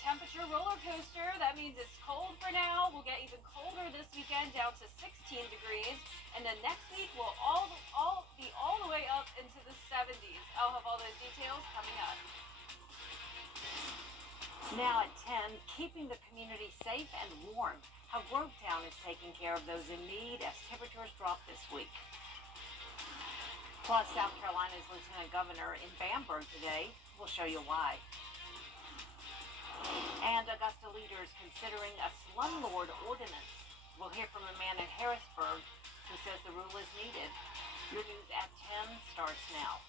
temperature roller coaster. That means it's cold for now. We'll get even colder this weekend, down to 16 degrees. And then next week, we'll be all the way up into the 70s. I'll have all those details coming up. Now at 10, keeping the community safe and warm. How Grovetown is taking care of those in need as temperatures drop this week. Plus, South Carolina's Lieutenant Governor in Bamberg today. We'll show you why. And Augusta leaders considering a slumlord ordinance. We'll hear from a man in Harrisburg who says the rule is needed. Your news at 10 starts now.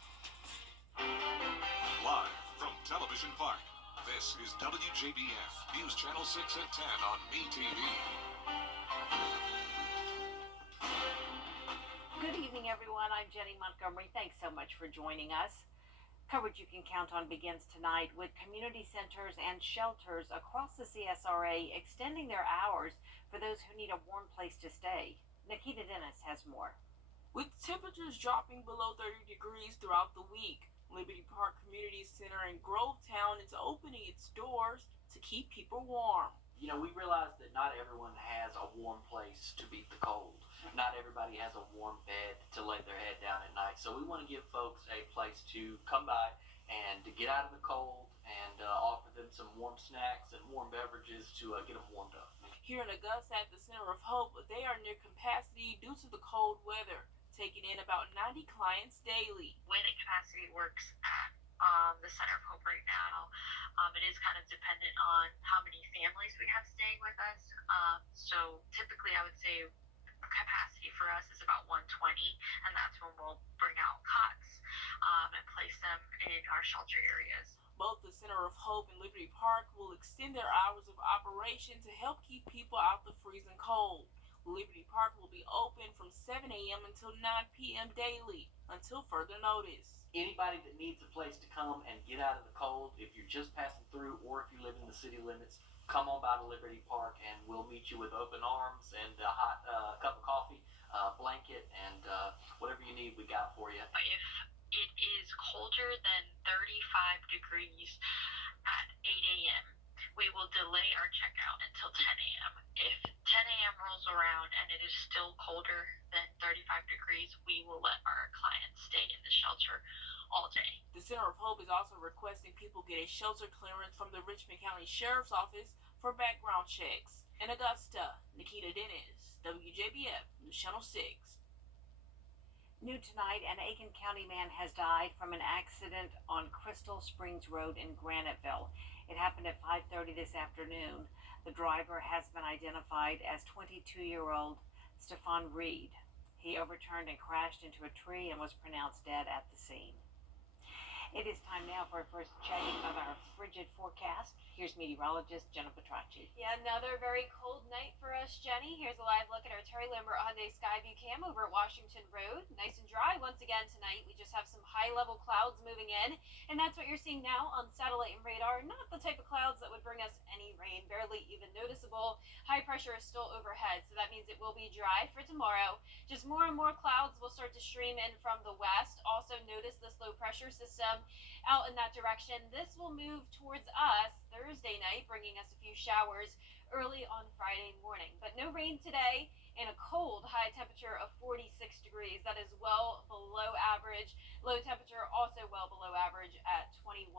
Live from Television Park, this is WJBF News Channel 6 at 10 on MeTV. Good evening, everyone. I'm Jenny Montgomery. Thanks so much for joining us. Coverage you can count on begins tonight with community centers and shelters across the CSRA extending their hours for those who need a warm place to stay. Nikita Dennis has more. With temperatures dropping below 30 degrees throughout the week, Liberty Park Community Center in Grovetown is opening its doors to keep people warm. You know, we realize that not everyone has a warm place to beat the cold. Not everybody has a warm bed to lay their head down at night. So we want to give folks a place to come by and to get out of the cold and offer them some warm snacks and warm beverages to get them warmed up. Here in Augusta at the Center of Hope, they are near capacity due to the cold weather, taking in about 90 clients daily. When the capacity works at the Center of Hope right now, it is kind of dependent on how many families we have staying with us. So typically I would say capacity for us is about 120, and that's when we'll bring out cots and place them in our shelter areas. Both the Center of Hope and Liberty Park will extend their hours of operation to help keep people out the freezing cold. Liberty Park will be open from 7 a.m. until 9 p.m. daily until further notice. Anybody that needs a place to come and get out of the cold, if you're just passing through or if you live in the city limits, come on by to Liberty Park and we'll meet you with open arms and a hot cup of coffee, blanket, and whatever you need, we got for you. If it is colder than 35 degrees at 8 a.m., we will delay our checkout until 10 a.m. If 10 a.m. rolls around and it is still colder than 35 degrees, we will let our clients stay in the shelter all day. The Center of Hope is also requesting people get a shelter clearance from the Richmond County Sheriff's Office for background checks. In Augusta, Nikita Dennis, WJBF News Channel 6. New tonight, an Aiken County man has died from an accident on Crystal Springs Road in Graniteville. It happened at 5:30 this afternoon. The driver has been identified as 22-year-old Stefan Reed. He overturned and crashed into a tree and was pronounced dead at the scene. It is time now for our first checking of our frigid forecast. Here's meteorologist Jenna Petracci. Yeah, another very cold night for us, Jenny. Here's a live look at our Terry Lambert Hyundai Skyview cam over at Washington Road. Nice and dry once again tonight. We just have some high-level clouds moving in, and that's what you're seeing now on satellite and radar. Not the type of clouds that would bring us any rain, barely even noticeable. High pressure is still overhead, so that means it will be dry for tomorrow. Just more and more clouds will start to stream in from the west. Also notice this low pressure system out in that direction. This will move towards us Thursday night, bringing us a few showers early on Friday morning. But no rain today, and a cold high temperature of 46 degrees. That is well below average. Low temperature also well below average at 21.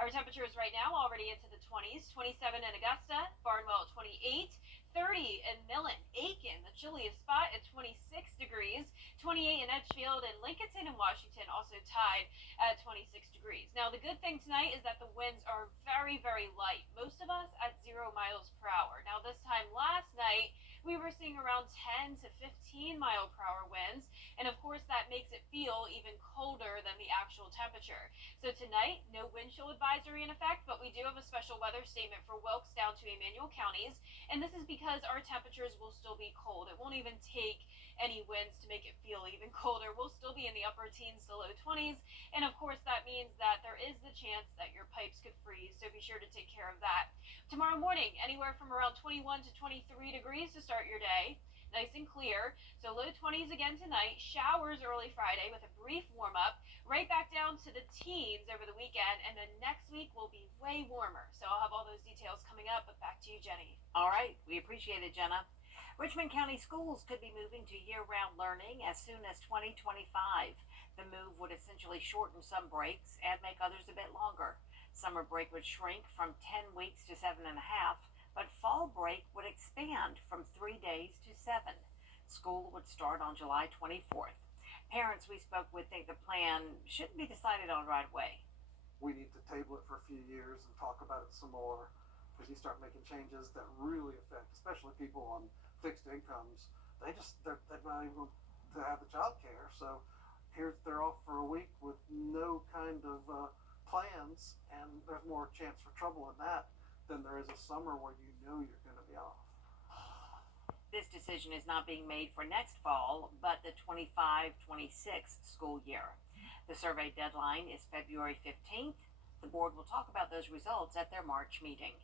Our temperatures right now already into the 20s, 27 in Augusta, Barnwell at 28, 30 in Millen, Aiken, the chilliest spot at 26 degrees, 28 in Edgefield, and Lincolnton and Washington also tied at 26 degrees. Now, the good thing tonight is that the winds are very, very light, most of us at 0 miles per hour. Now, this time last night, we were seeing around 10 to 15 mile per hour winds, and of course that makes it feel even colder than the actual temperature. So tonight, no wind chill advisory in effect, but we do have a special weather statement for Wilkes down to Emmanuel counties, and this is because our temperatures will still be cold. It won't even take any winds to make it feel even colder. We'll still be in the upper teens to low 20s, and of course that means that there is the chance that your pipes could freeze, so be sure to take care of that. Tomorrow morning, anywhere from around 21 to 23 degrees to start your day. nice and clear. So low 20s again tonight, showers early Friday with a brief warm up, right back down to the teens over the weekend, and then next week will be way warmer. So I'll have all those details coming up, but back to you, Jenny. All right, we appreciate it, Jenna. Richmond County schools could be moving to year-round learning as soon as 2025. The move would essentially shorten some breaks and make others a bit longer. Summer break would shrink from 10 weeks to 7.5, but fall break would expand from 3 days to 7. School would start on July 24th. Parents we spoke with think the plan shouldn't be decided on right away. We need to table it for a few years and talk about it some more, because you start making changes that really affect, especially people on fixed incomes. They're not able to have the child care. So they're off for a week with no kind of plans, and there's more chance for trouble in that than there is a summer where you know you're going to be off. This decision is not being made for next fall, but the 25-26 school year. The survey deadline is February 15th. The board will talk about those results at their March meeting.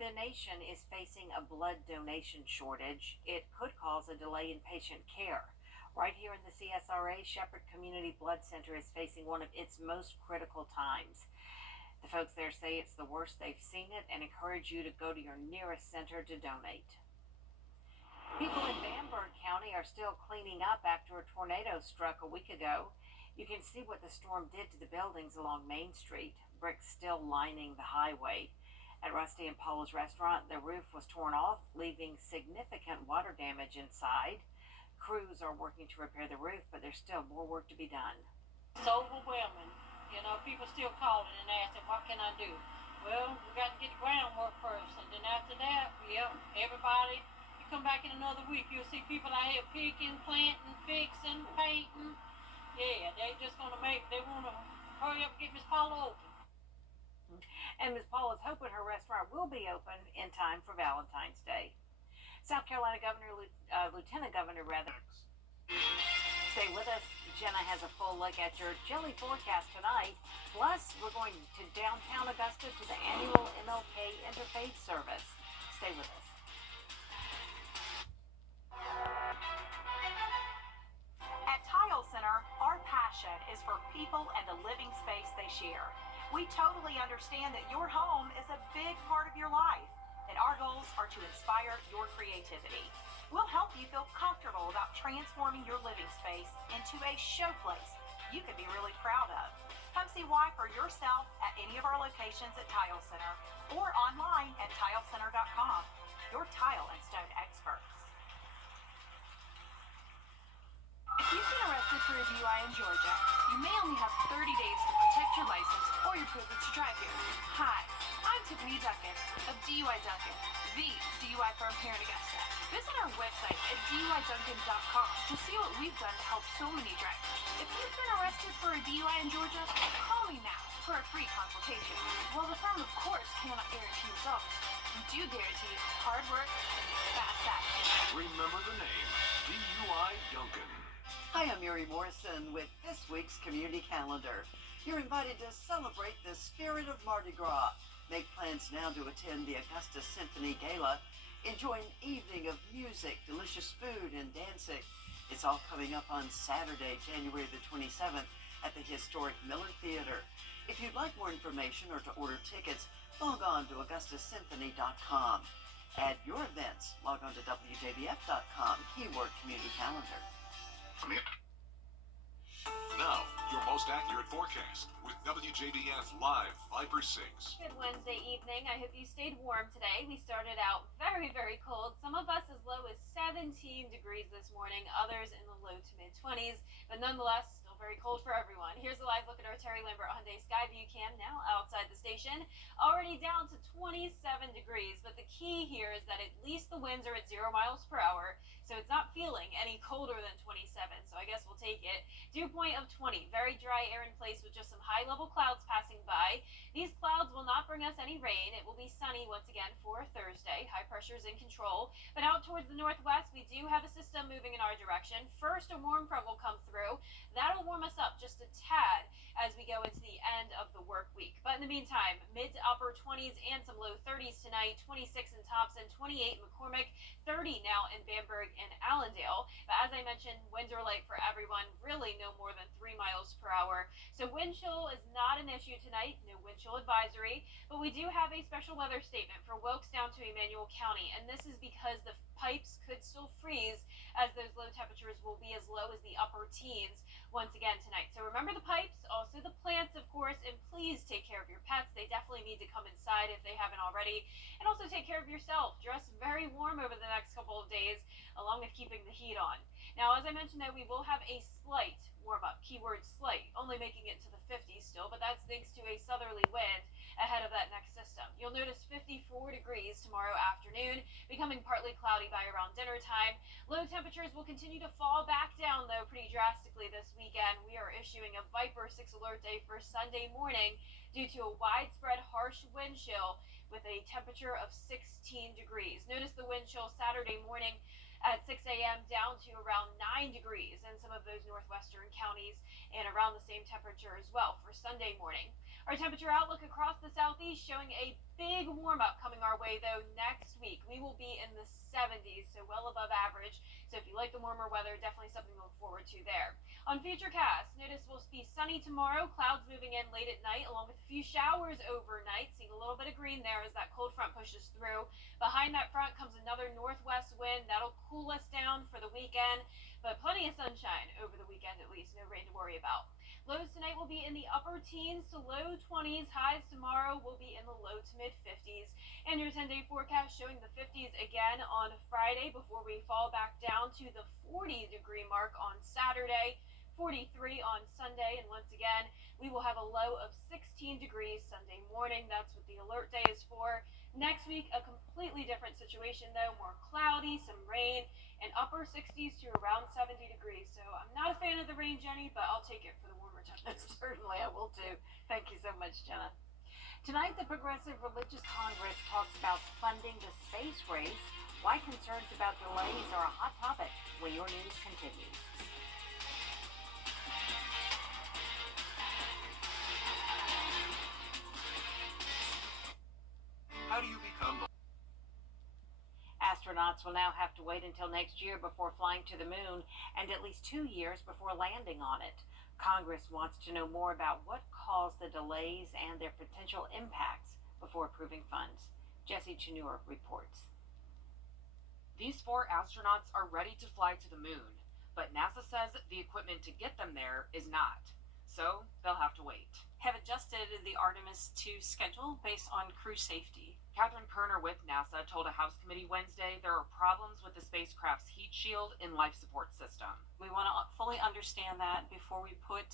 The nation is facing a blood donation shortage. It could cause a delay in patient care. Right here in the CSRA, Shepherd Community Blood Center is facing one of its most critical times. The folks there say it's the worst they've seen it and encourage you to go to your nearest center to donate. People in Bamberg County are still cleaning up after a tornado struck a week ago. You can see what the storm did to the buildings along Main Street, bricks still lining the highway. At Rusty and Paula's restaurant, the roof was torn off, leaving significant water damage inside. Crews are working to repair the roof, but there's still more work to be done. It's overwhelming. You know, people still calling and asking, what can I do? Well, we got to get the groundwork first, and then after that, everybody, you come back in another week, you'll see people out here picking, planting, fixing, painting. Yeah, they just gonna they want to hurry up and get Miss Paula open. And Miss Paula's hoping her restaurant will be open in time for Valentine's Day. South Carolina Lieutenant Governor Stay with us. Jenna has a full look at your chilly forecast tonight. Plus, we're going to downtown Augusta to the annual MLK Interfaith Service. Stay with us. At Tile Center, our passion is for people and the living space they share. We totally understand that your home is a big part of your life, and our goals are to inspire your creativity. We'll help you feel comfortable about transforming your living space into a showplace you can be really proud of. Come see why for yourself at any of our locations at Tile Center or online at tilecenter.com. Your tile and stone experts. If you've been arrested for a DUI in Georgia, you may only have 30 days to protect your license or your privilege to drive here. Hi, I'm Tiffany Duckett of DUI Duncan, the DUI firm here in Augusta. Visit our website at DUIDuncan.com to see what we've done to help so many drivers. If you've been arrested for a DUI in Georgia, call me now for a free consultation. While the firm, of course, cannot guarantee results, we do guarantee hard work and fast action. Remember the name, DUI Duncan. Hi, I'm Mary Morrison with this week's community calendar. You're invited to celebrate the spirit of Mardi Gras. Make plans now to attend the Augusta Symphony Gala. Enjoy an evening of music, delicious food, and dancing. It's all coming up on Saturday, January the 27th at the historic Miller Theater. If you'd like more information or to order tickets, log on to AugustaSymphony.com. Add your events. Log on to WJBF.com, keyword community calendar. Now, your most accurate forecast with WJBF Live Viper 6. Good Wednesday evening. I hope you stayed warm today. We started out very, very cold. Some of us as low as 17 degrees this morning, others in the low to mid 20s, but nonetheless, still very cold for everyone. Here's a live look at our Terry Lambert Hyundai Skyview cam now outside the station. Already down to 27 degrees, but the key here is that at least the winds are at 0 miles per hour. So it's not feeling any colder than 27, so I guess we'll take it. Dew point of 20. Very dry air in place with just some high-level clouds passing by. These clouds will not bring us any rain. It will be sunny once again for Thursday. High pressure is in control. But out towards the northwest, we do have a system moving in our direction. First, a warm front will come through. That'll warm us up just a tad as we go into the end of the work week. But in the meantime, mid to upper 20s and some low 30s tonight, 26 in Thompson, 28 in McCormick, 30 now in Bamberg and Allendale. But as I mentioned, winds are light for everyone, really no more than 3 miles per hour. So wind chill is not an issue tonight, no wind chill advisory, but we do have a special weather statement for Wilkes down to Emmanuel County, and this is because the pipes could still freeze as those low temperatures will be as low as the upper teens once again tonight. So remember the pipes, also the plants, of course, and please take care of your pets. They definitely need to come inside if they haven't already, and also take care of yourself. Dress very warm over the next couple of days, along with keeping the heat on. Now, as I mentioned, though, we will have a slight warm-up, keyword slight, only making it to the 50s still, but that's thanks to a southerly wind ahead of that next system. You'll notice 54 degrees tomorrow afternoon, becoming partly cloudy by around dinner time. Low temperatures will continue to fall back down, though, pretty drastically this weekend. We are issuing a Viper 6 alert day for Sunday morning due to a widespread harsh wind chill with a temperature of 16 degrees. Notice the wind chill Saturday morning at 6 a.m. down to around 9 degrees in some of those northwestern counties, and around the same temperature as well for Sunday morning. Our temperature outlook across the southeast showing a big warm-up coming our way, though, next week. We will be in the 70s, so well above average. So if you like the warmer weather, definitely something to look forward to there. On Futurecast, notice we'll be sunny tomorrow, clouds moving in late at night, along with a few showers overnight. Seeing a little bit of green there as that cold front pushes through. Behind that front comes another northwest wind. That'll cool us down for the weekend, but plenty of sunshine over the weekend at least. No rain to worry about. Lows tonight will be in the upper teens to low 20s. Highs tomorrow will be in the low to mid 50s. And your 10-day forecast showing the 50s again on Friday before we fall back down to the 40-degree mark on Saturday, 43 on Sunday, and once again, we will have a low of 16 degrees Sunday morning. That's what the alert day is for. Next week, a completely different situation, though. More cloudy, some rain, and upper 60s to around 70 degrees. So I'm not a fan of the rain, Jenny, but I'll take it for the warmer temperatures. Certainly, I will too. Thank you so much, Jenna. Tonight, the Progressive Religious Congress talks about funding the space race. Why concerns about delays are a hot topic when your news continues. How do you become the Astronauts will now have to wait until next year before flying to the moon and at least 2 years before landing on it. Congress wants to know more about what caused the delays and their potential impacts before approving funds. Jesse Chenur reports. These 4 astronauts are ready to fly to the moon, but NASA says the equipment to get them there is not. So they'll have to wait. Have adjusted the Artemis 2 schedule based on crew safety. Catherine Kerner with NASA told a House committee Wednesday there are problems with the spacecraft's heat shield and life support system. We want to fully understand that before we put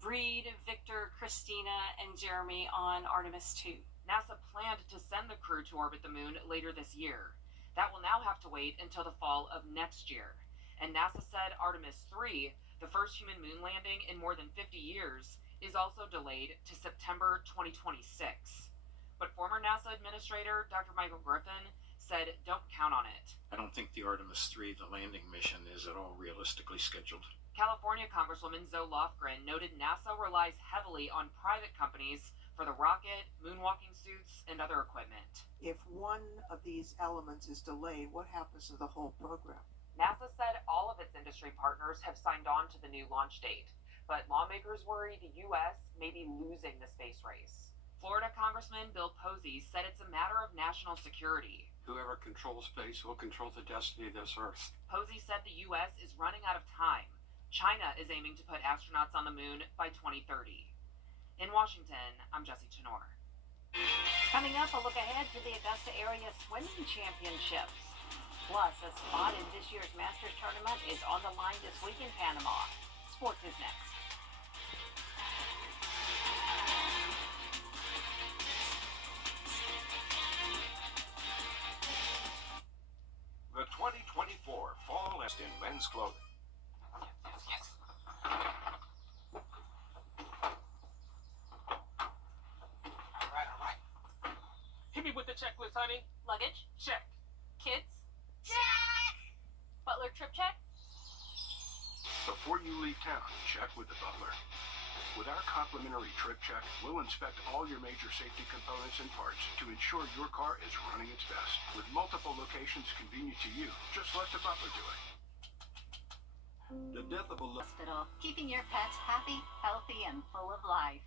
Reed, Victor, Christina, and Jeremy on Artemis 2. NASA planned to send the crew to orbit the moon later this year. That will now have to wait until the fall of next year. And NASA said Artemis 3, the first human moon landing in more than 50 years, is also delayed to September 2026. But former NASA Administrator Dr. Michael Griffin said don't count on it. I don't think the Artemis 3, the landing mission, is at all realistically scheduled. California Congresswoman Zoe Lofgren noted NASA relies heavily on private companies for the rocket, moonwalking suits, and other equipment. If one of these elements is delayed, what happens to the whole program? NASA said all of its industry partners have signed on to the new launch date, but lawmakers worry the U.S. may be losing the space race. Florida Congressman Bill Posey said it's a matter of national security. Whoever controls space will control the destiny of this Earth. Posey said the U.S. is running out of time. China is aiming to put astronauts on the moon by 2030. In Washington, I'm Jesse Chenor. Coming up, a look ahead to the Augusta Area Swimming Championships. Plus, a spot in this year's Masters Tournament is on the line this week in Panama. Sports is next. The 2023 best in men's clothing. Yes. All right. Hit me with the checklist, honey. Luggage? Check. Kids? Check! Butler trip check? Before you leave town, check with the butler. With our complimentary trip check, we'll inspect all your major safety components and parts to ensure your car is running its best. With multiple locations convenient to you, just let the butler do it. The death of a hospital, keeping your pets happy, healthy, and full of life.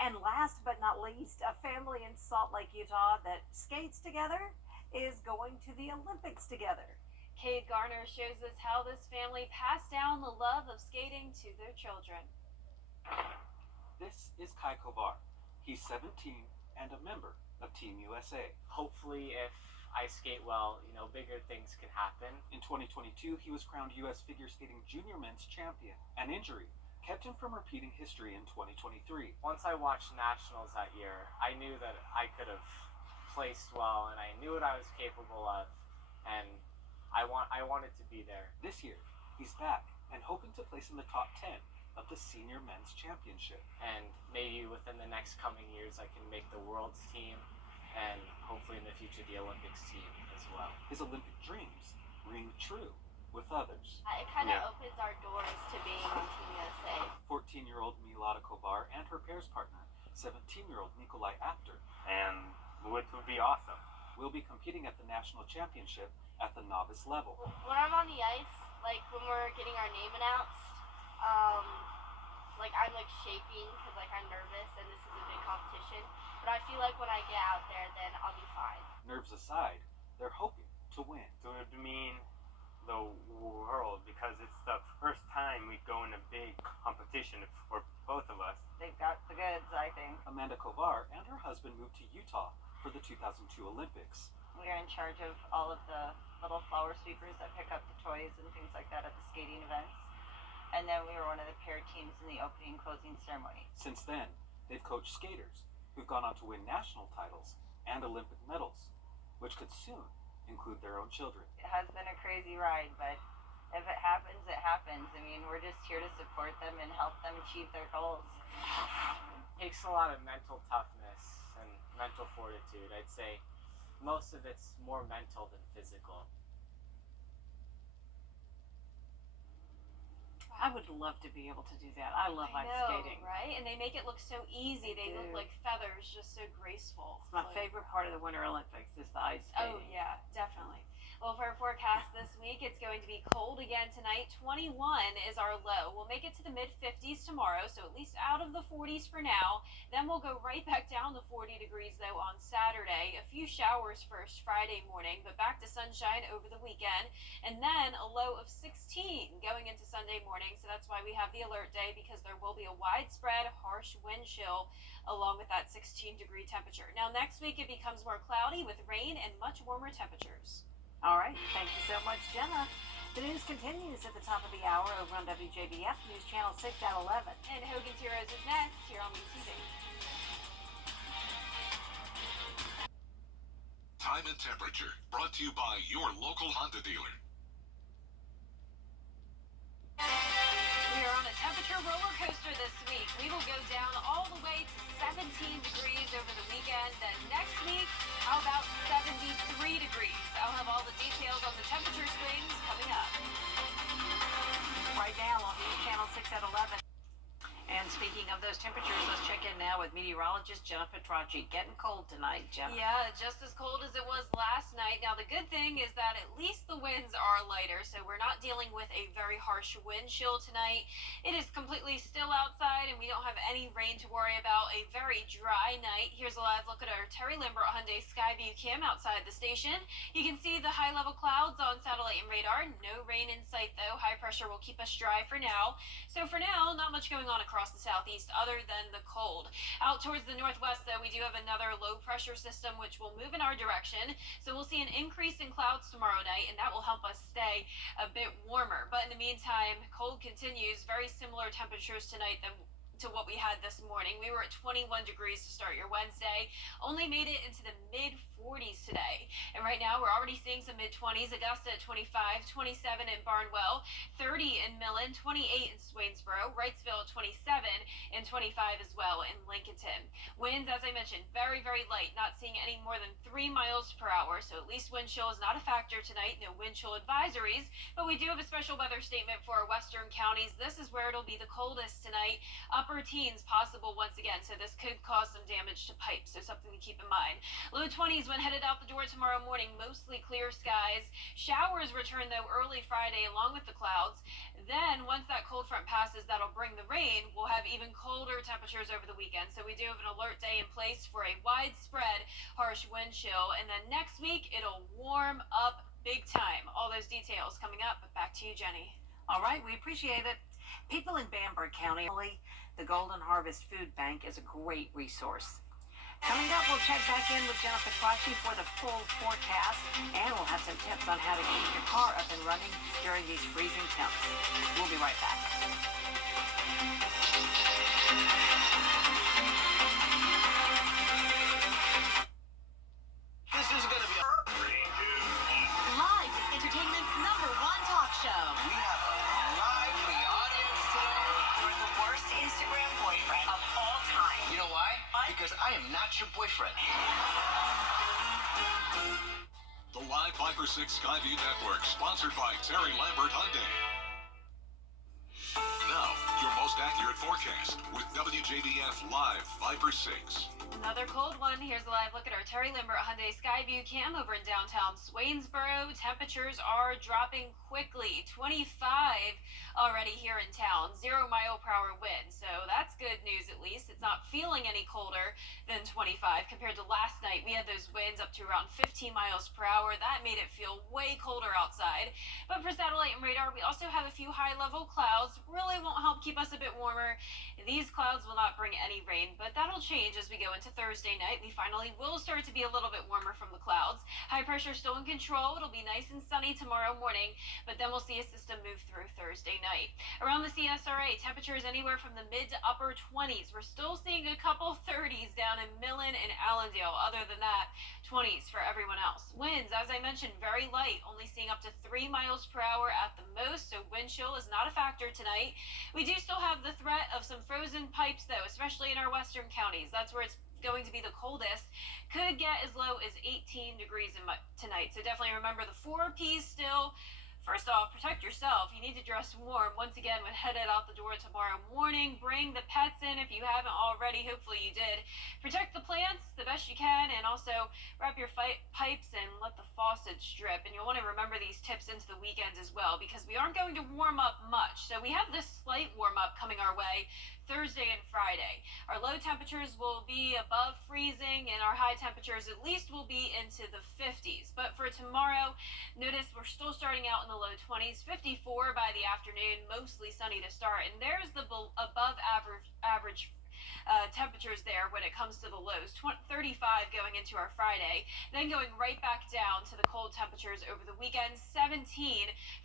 And last but not least, a family in Salt Lake, Utah that skates together is going to the Olympics together. Cade Garner shows us how this family passed down the love of skating to their children. This is Kai Kovar. He's 17 and a member of Team USA. Hopefully, if I skate well, bigger things can happen. In 2022, he was crowned U.S. figure skating junior men's champion. An injury kept him from repeating history in 2023. Once I watched nationals that year, I knew that I could have placed well, and I knew what I was capable of, and I wanted to be there. This year, he's back and hoping to place in the top 10 of the senior men's championship. And maybe within the next coming years, I can make the world's team, and hopefully in the future the Olympics team as well. His Olympic dreams ring true with others. It kind of opens our doors to being on Team USA. 14-year-old Milada Kovar and her pairs partner, 17-year-old Nikolai Apter. And it would be awesome. Will be competing at the national championship at the novice level. When I'm on the ice, like when we're getting our name announced, I'm shaking because I'm nervous and this is a big competition. But I feel like when I get out there, then I'll be fine. Nerves aside, they're hoping to win. So it would mean the world because it's the first time we go in a big competition for both of us. They've got the goods, I think. Amanda Kovar and her husband moved to Utah for the 2002 Olympics. We are in charge of all of the little flower sweepers that pick up the toys and things like that at the skating events. And then we were one of the pair teams in the opening and closing ceremony. Since then, they've coached skaters who've gone on to win national titles and Olympic medals, which could soon include their own children. It has been a crazy ride, but if it happens, it happens. I mean, we're just here to support them and help them achieve their goals. It takes a lot of mental toughness and mental fortitude. I'd say most of it's more mental than physical. I would love to be able to do that. I love ice skating. Right? And they make it look so easy. They look like feathers, just so graceful. It's my favorite part of the Winter Olympics is the ice skating. Oh, yeah, definitely. Well, for our forecast this week, it's going to be cold again tonight. 21 is our low. We'll make it to the mid-50s tomorrow, so at least out of the 40s for now. Then we'll go right back down to 40 degrees, though, on Saturday. A few showers first Friday morning, but back to sunshine over the weekend. And then a low of 16 going into Sunday morning, so that's why we have the alert day, because there will be a widespread harsh wind chill along with that 16-degree temperature. Now, next week, it becomes more cloudy with rain and much warmer temperatures. All right. Thank you so much, Jenna. The news continues at the top of the hour over on WJBF News Channel 6 at 11. And Hogan's Heroes is next here on WTV. Time and temperature brought to you by your local Honda dealer. We are on a temperature roller coaster this week. We will go down all the way to 17 degrees over the weekend. Then next week, how about 73 degrees? I'll have all the details on the temperature swings coming up. Right now on News Channel 6 at 11. And speaking of those temperatures, let's check in now with meteorologist Jenna Petracci. Getting cold tonight, Jenna. Yeah, just as cold as it was last night. Now, the good thing is that at least the winds are lighter, so we're not dealing with a very harsh wind chill tonight. It is completely still outside, and we don't have any rain to worry about. A very dry night. Here's a live look at our Terry Lambert Hyundai Skyview cam outside the station. You can see the high-level clouds on satellite and radar. No rain in sight, though. High pressure will keep us dry for now. So for now, not much going on across the southeast other than the cold. Out towards the northwest, though, we do have another low pressure system which will move in our direction, so we'll see an increase in clouds tomorrow night, and that will help us stay a bit warmer. But in the meantime, cold continues. Very similar temperatures tonight than to what we had this morning. We were at 21 degrees to start your Wednesday, only made it into the mid 40s today. And right now we're already seeing some mid 20s. Augusta at 25, 27 in Barnwell, 30 in Millen, 28 in Swainsboro, Wrightsville at 27, and 25 as well in Lincolnton. Winds, as I mentioned, very, very light, not seeing any more than 3 miles per hour. So at least wind chill is not a factor tonight. No wind chill advisories, but we do have a special weather statement for our western counties. This is where it'll be the coldest tonight. Upper teens possible once again, so this could cause some damage to pipes, so something to keep in mind. Low 20s when headed out the door tomorrow morning, mostly clear skies. Showers return though early Friday along with the clouds. Then once that cold front passes, that'll bring the rain. We'll have even colder temperatures over the weekend, so we do have an alert day in place for a widespread harsh wind chill. And then next week it'll warm up big time. All those details coming up, but back to you, Jenny. All right, we appreciate it. People in Bamberg County, the Golden Harvest Food Bank is a great resource. Coming up, we'll check back in with Jennifer Quachi for the full forecast, and we'll have some tips on how to keep your car up and running during these freezing temps. We'll be right back. This is going to be a 3, 2, 1. Live is entertainment's #1 talk show. We have a lively audience today. You're the worst Instagram boyfriend of all time. You know why? Because I am not your boyfriend. The live Viper 6 Skyview Network, sponsored by Terry Lambert Hyundai. Now, your most accurate forecast with WJBF Live Viper 6. Another cold one. Here's a live look at our Terry Lambert Hyundai Skyview cam over in downtown Swainsboro. Temperatures are dropping quickly. 25 already here in town. 0 mile per hour wind. So that's good news at least. It's not feeling any colder than 25 compared to last night. We had those winds up to around 15 miles per hour. That made it feel way colder outside. But for satellite and radar, we also have a few high level clouds. Really won't help keep us a bit warmer. These clouds will not bring any rain, but that'll change as we go into Thursday night. We finally will start to be a little bit warmer from the clouds. High pressure still in control. It'll be nice and sunny tomorrow morning, but then we'll see a system move through Thursday night. Around the CSRA, temperatures anywhere from the mid to upper 20s. We're still seeing a couple 30s down in Millen and Allendale. Other than that, 20s for everyone else. Winds, as I mentioned, very light, only seeing up to 3 miles per hour at the most, so wind chill is not a factor tonight. We do still have the threat of some frozen pipes, though, especially in our western counties. That's where it's going to be the coldest. Could get as low as 18 degrees tonight, so definitely remember the 4 P's still. First off, protect yourself. You need to dress warm. Once again, when headed out the door tomorrow morning, bring the pets in if you haven't already. Hopefully you did. Protect the plants the best you can, and also wrap your pipes and let the faucets drip. And you'll want to remember these tips into the weekend as well, because we aren't going to warm up much. So we have this slight warm up coming our way Thursday and Friday. Our low temperatures will be above freezing, and our high temperatures at least will be into the 50s. But for tomorrow, notice we're still starting out in the low 20s, 54 by the afternoon, mostly sunny to start. And there's the above average temperatures there when it comes to the lows. 35 going into our Friday, then going right back down to the cold temperatures over the weekend. 17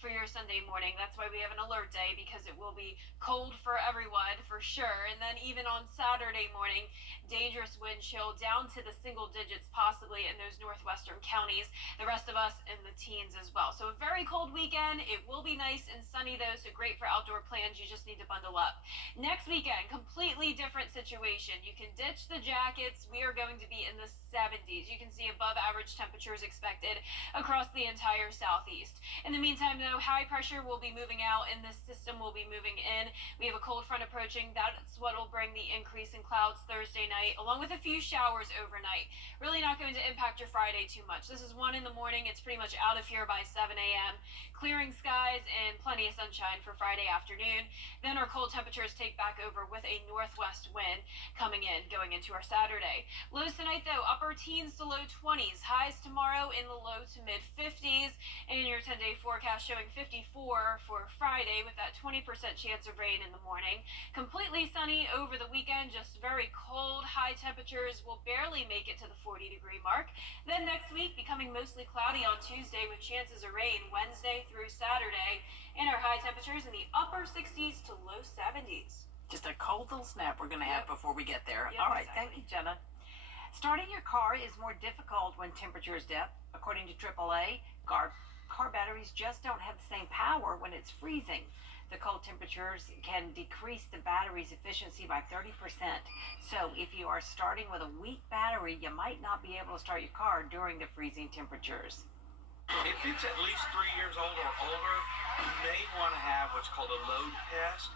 for your Sunday morning. That's why we have an alert day, because it will be cold for everyone for sure. And then even on Saturday morning, dangerous wind chill down to the single digits possibly in those northwestern counties. The rest of us in the teens as well. So a very cold weekend. It will be nice and sunny though, so great for outdoor plans. You just need to bundle up. Next weekend, completely different situation. You can ditch the jackets. We are going to be in the 70s. You can see above average temperatures expected across the entire southeast. In the meantime though, high pressure will be moving out and this system will be moving in. We have a cold front approaching. That's what will bring the increase in clouds Thursday night, along with a few showers overnight. Really not going to impact your Friday too much. This is 1 in the morning. It's pretty much out of here by 7 a.m. Clearing skies and plenty of sunshine for Friday afternoon. Then our cold temperatures take back over with a northwest wind coming in going into our Saturday. Lows tonight though, upper teens to low 20s. Highs tomorrow in the low to mid 50s. And your 10-day forecast showing 54 for Friday with that 20% chance of rain in the morning. Completely sunny over the weekend, just very cold. High temperatures will barely make it to the 40-degree mark. Then next week becoming mostly cloudy on Tuesday with chances of rain Wednesday through Saturday. And our high temperatures in the upper 60s to low 70s. Just a cold little snap we're going to have before we get there. Yep, All right, exactly. thank you, Jenna. Starting your car is more difficult when temperatures dip. According to AAA, car batteries just don't have the same power when it's freezing. The cold temperatures can decrease the battery's efficiency by 30%. So if you are starting with a weak battery, you might not be able to start your car during the freezing temperatures. If it's at least 3 years old or older, you may want to have what's called a load test.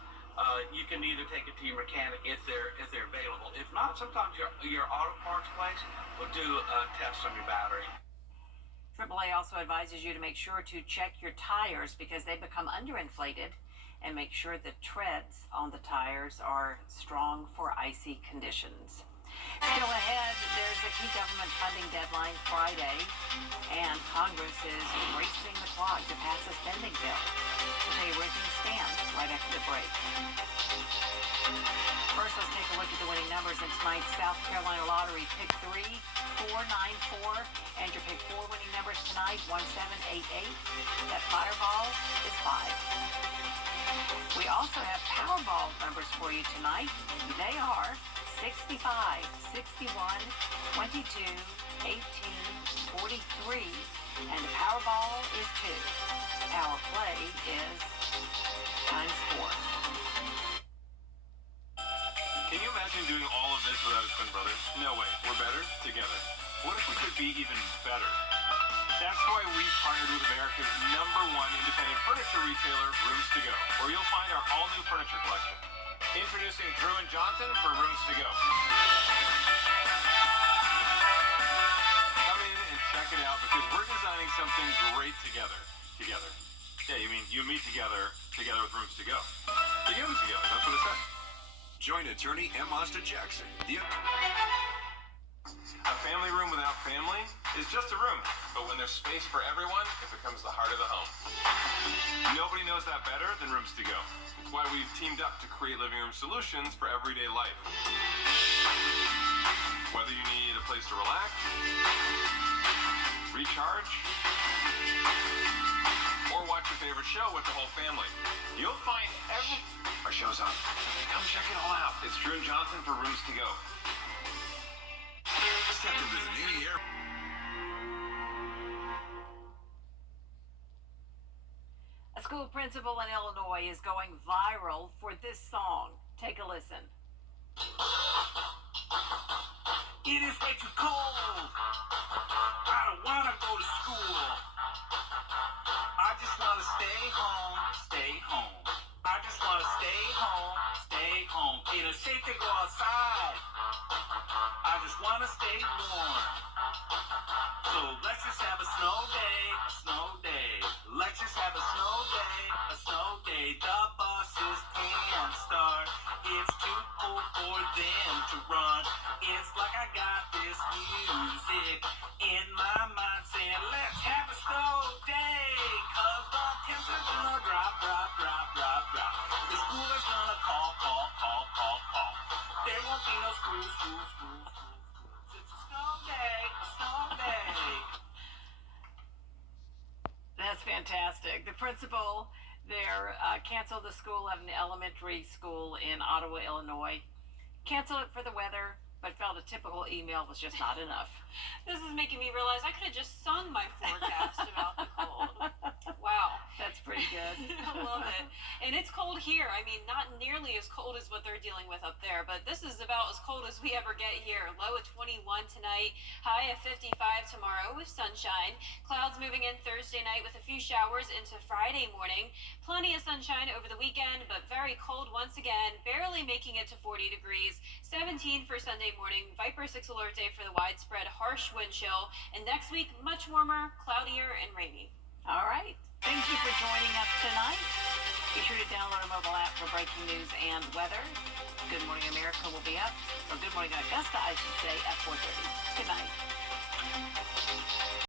You can either take it to your mechanic if they're available. If not, sometimes your auto parts place will do a test on your battery. AAA also advises you to make sure to check your tires because they become underinflated, and make sure the treads on the tires are strong for icy conditions. Still ahead, there's a key government funding deadline Friday, and Congress is racing the clock to pass a spending bill. We'll tell you where things stand right after the break. First, let's take a look at the winning numbers in tonight's South Carolina Lottery. Pick 3, 4, 9, 4, and your pick 4 winning numbers tonight, 1788. That Fireball is 5. We also have Powerball numbers for you tonight. They are 65, 61, 22, 18, 43, and the Powerball is 2. Power play is times 4. Can you imagine doing all of this without his twin brothers? No way. We're better together. What if we could be even better? That's why we've partnered with America's #1 independent furniture retailer, Rooms To Go, where you'll find our all-new furniture collection. Introducing Drew and Johnson for Rooms To Go. Come in and check it out because we're designing something great together. Together. Yeah, you mean you and me together with Rooms To Go. Together, that's what it says. Join attorney M. Austin Jackson. A family room without family is just a room, but when there's space for everyone, it becomes the heart of the home. Nobody knows that better than Rooms To Go. It's why we've teamed up to create living room solutions for everyday life. Whether you need a place to relax, recharge, or watch your favorite show with the whole family, you'll find our show's on. Come check it all out. It's Drew and Johnson for Rooms To Go. Step into the new year. A school principal in Illinois is going viral for this song. Take a listen. It is way too cold. I don't want to go to school. I just want to stay home, stay home. I just want to stay home, stay home. It is safe to go outside. I just want to stay warm. So let's just have a snow day, a snow day. Let's just have a snow day, a snow day. The buses can't start. It's too cold for them to run. It's like I got this music in my mind saying, let's have a snow day. Cause the temps are gonna drop, drop, drop, drop, drop. The school is gonna call. There won't be no school. It's a snow day, a snow day. That's fantastic. The principal there canceled the school at an elementary school in Ottawa, Illinois. Canceled it for the weather, but felt a typical email was just not enough. This is making me realize I could have just sung my forecast about the cold. Wow. That's pretty good. I love it. And it's cold here. I mean, not nearly as cold as what they're dealing with up there, but this is about as cold as we ever get here. Low at 21 tonight, high at 55 tomorrow with sunshine. Clouds moving in Thursday night with a few showers into Friday morning. Plenty of sunshine over the weekend, but very cold once again, barely making it to 40 degrees. 17 for Sunday morning. Viper 6 alert day for the widespread harsh wind chill. And next week, much warmer, cloudier, and rainy. All right. Thank you for joining us tonight. Be sure to download our mobile app for breaking news and weather. Good Morning America will be up, or Good Morning Augusta, I should say, at 4:30. Good night.